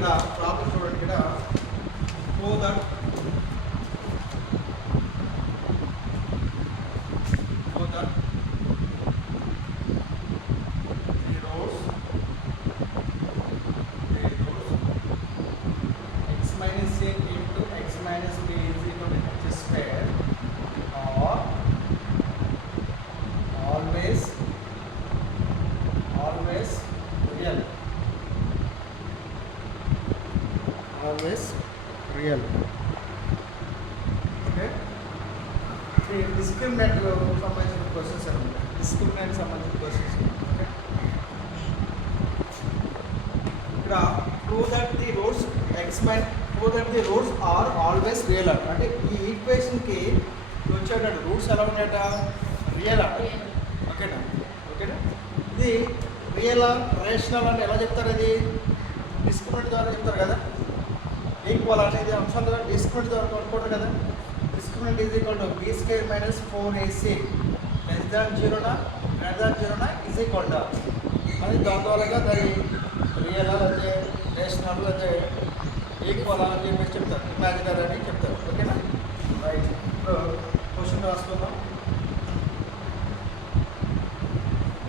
ఇక్కడ ప్రాబ్లం చూడండి. ఇక్కడ so that always real. Okay. The discriminant సంబంధించిన క్వశ్చన్స్ అన్నమాట. డిస్క్రిమినెంట్ సంబంధించిన క్వశ్చన్స్. ఓకే. ఇక్కడ prove that the roads are always real అంటే ఈ ఈక్వేషన్ కి వచ్చేట రూట్స్ ఎలా ఉన్నాయట రియల్ అట. ఓకేనా. ఇది రియల్ రేషనల్ అని ఎలా చెప్తారు? ఇది డిస్క్రిమినెంట్ ద్వారా చెప్తారు కదా. ఈక్వల్ అనేది అంశం ద్వారా డిస్క్రిమినెంట్ ద్వారా కనుక్కుంటారు కదా. Discriminant is equal to b square minus 4ac less than 0 greater than 0 is equal to అది దాని ద్వారాగా దాని రియల్ అయితే రేషనల్ అయితే ఈక్వల్ అని చెప్పేసి చెప్తారు. ఇమాజినరీ అని చెప్తారు. ఓకేనా. రైట్. ఇప్పుడు క్వశ్చన్ రాసుకుందాం.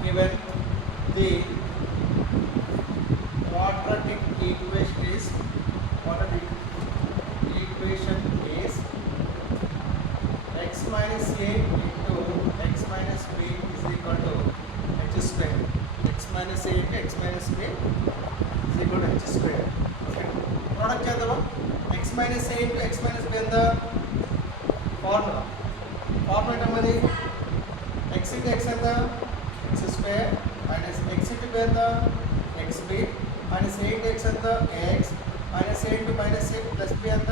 Given the quadratic equation is x minus a into x minus b is equal to h square. X minus a into x minus b is equal to h square. Okay. Product చేద్దామా? x minus a into x minus b ఎంత? ఫార్ములా ఏమది? x into x ఎంత? x square minus x into b ఎంత? xb minus a into x ఎంత? ax minus a into minus a plus b ఎంత?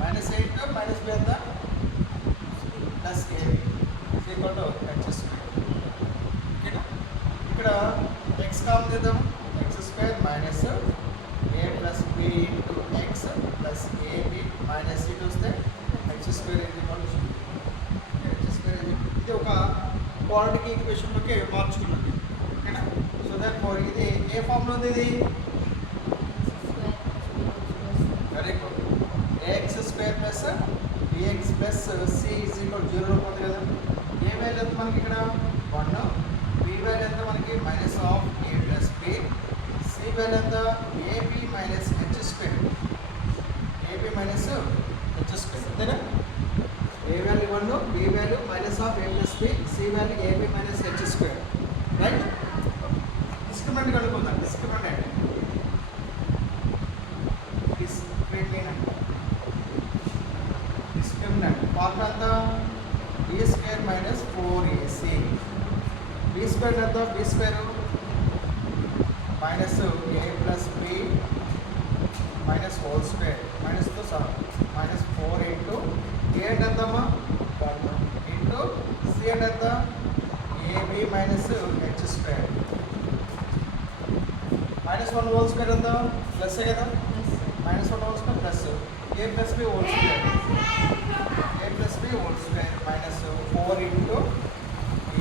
minus a into minus b ఎంత? plus a is equal to h square. ఓకేనా. ఇక్కడ x common చేద్దాం. x square minus a plus b into x plus ab minus c వస్తే h square is equal to h square. ఇది ఒక క్వాడ్రాటిక్ ఈక్వేషన్లోకి మార్చుకున్నది. ఓకేనా. సో దట్ ఫోర్ ఇది ఏ ఫామ్లో ఉంది? ఇది very good. ax square plus bx plus c is equal 0 ఉంది కదా. ఏ వాల్యూ ఎంత మనకి ఇక్కడ 1, b వాల్యూ ఎంత మనకి minus of a plus b, c value ఎంత ab minus h square, ab minus h square అంతేనా. a value 1, b value minus of a plus b, c value ab minus h square. Right. Discriminant కనుక్కుందాం. Discriminant formula ఎంత? B square minus 4ac. B square ఎంత? B square minus a plus b minus whole square మైనస్తో సహా minus 4 ఇంటూ ఏ అంటే ఎంతమ్మా 1 into c అంటే ఎంత ab minus h square minus 1 whole square ఎంత ప్లస్ కదా. Minus 1 whole square plus a plus b whole square plus b whole square minus 4 into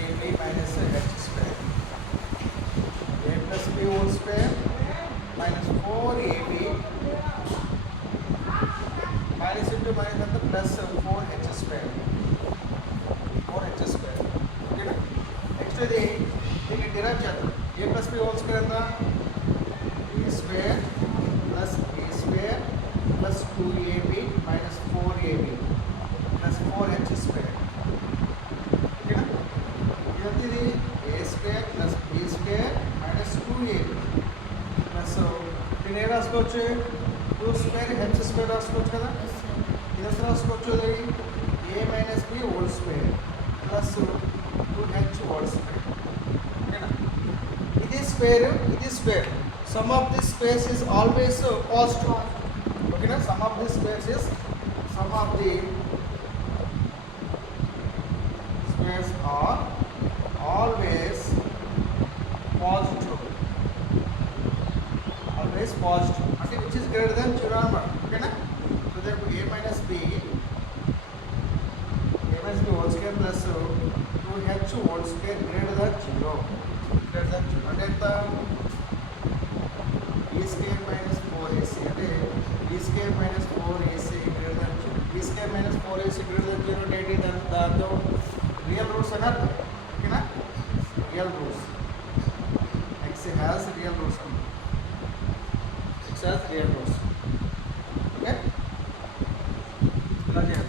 ab minus h square. a plus b whole square minus 4ab minus into minus and the plus 4h square. 4h square. Okay na. Next ఇది దీన్ని డిరైవ్ చేద్దాం. a plus b whole square ఎంత? b square plus b square plus 2ab minus 4ab plus 4h square. ఓకేనా. ఇది a square plus b square minus 2ab plus దీన్ని ఏం రాసుకోవచ్చు? 2 square h square రాసుకోవచ్చు కదా. ఇది ఎంత రాసుకోవచ్చు? a minus b whole square plus 2h whole square. ఓకేనా. ఇది స్క్వేర్ ఇది square. Sum of the squares is always positive. ఓకేనా. Sum of the squares is sum of the squares are always positive. Always positive. అంటే which is greater than 0 అన్నమాట. ఓకేనా. So therefore a minus b whole square plus 2h whole square greater than 0. Greater than 0 అంటే ఎంత? b square minus 4ac అంటే square minus 4ac greater than 0. B square minus 4ac greater than 0 అంటే ఏంటి దాంతో real roots అని అర్థం ఓకేనా real roots x has real roots x has real roots okay ఇలా చేయాలి